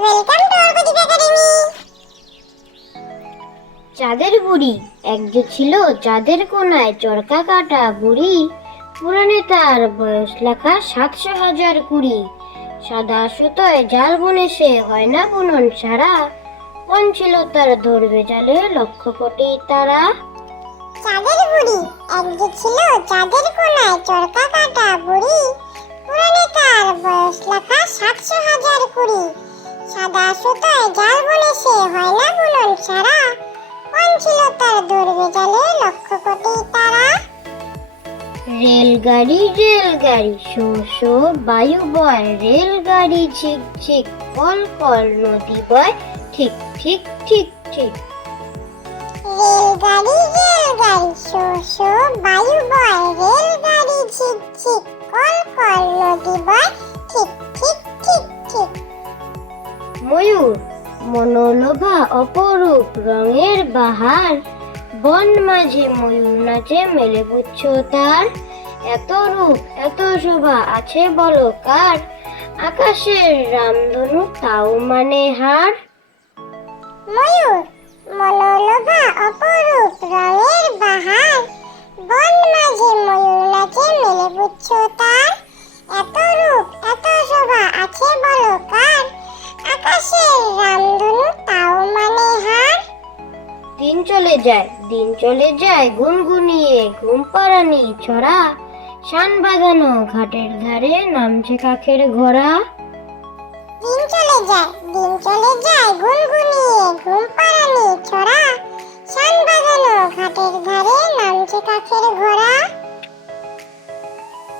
Welcome to Arkadeep academy চাঁদের বুড়ি এক যে ছিল চাঁদের কোনায় চরকা কাটা বুড়ি পুরাণে তার বয়স লেখা সাতশো হাজার কুড়ি। সাদা সুতোয় জাল বুনে সে হয় না বুনন সারা কোন ছিল তার ধরবে জালে লক্ষ কোটি তারা। চাঁদের বুড়ি এক যে ছিল চাঁদের কোনায় চরকা কাটা বুড়ি সাদা সুতোয় জাল বলে সে হয় না বুনন সারা কোন ছিল তার দৌড়বে জালে লক্ষ কোটি তারা। রেলগাড়ি রেলগাড়ি শো শো বায়ু বয় রেলগাড়ি ঝিক ঝিক কল কল নদী বয় ঠিক ঠিক ঠিক ঠিক। রেলগাড়ি রেলগাড়ি শো শো মনোলোভা অপরূপ, রঙের বাহার, বন মাঝে ময়ূর নাচে মেলে বুঝছ তার। এত রূপ, এত শোভা আছে বলো কার? আকাশের রামধনু তাও মানে হার। ময়ূর, মনোলোভা অপরূপ, রঙের বাহার, বন মাঝে ময়ূর নাচে মেলে বুঝছ তার। দিন চলে যায় দিন চলে যায় গুনগুনিয়ে ঘুম পাড়ানি ছড়া শান বাঁধানো ঘাটের ধারে নামছে কাকের ঘোড়া। দিন চলে যায় দিন চলে যায় গুনগুনিয়ে ঘুম পাড়ানি ছড়া শান বাজানো ঘাটের ধারে নামছে কাকের ঘোড়া।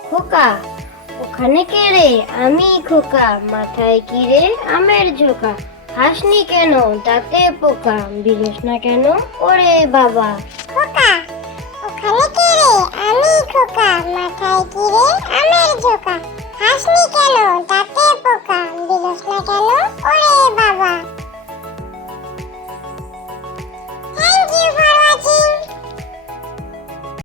খোকা ওখানে কে রে? আমি খোকা মাথায় কি রে? আমের ঝোকা। হাসনি কেন? তাতে পোকা। বিরস না কেন? ওরে বাবা। খোকা ওখানে কে রে? আমি খোকা। মাথায় কি রে? আমের ঝোকা। হাসনি কেন? তাতে পোকা।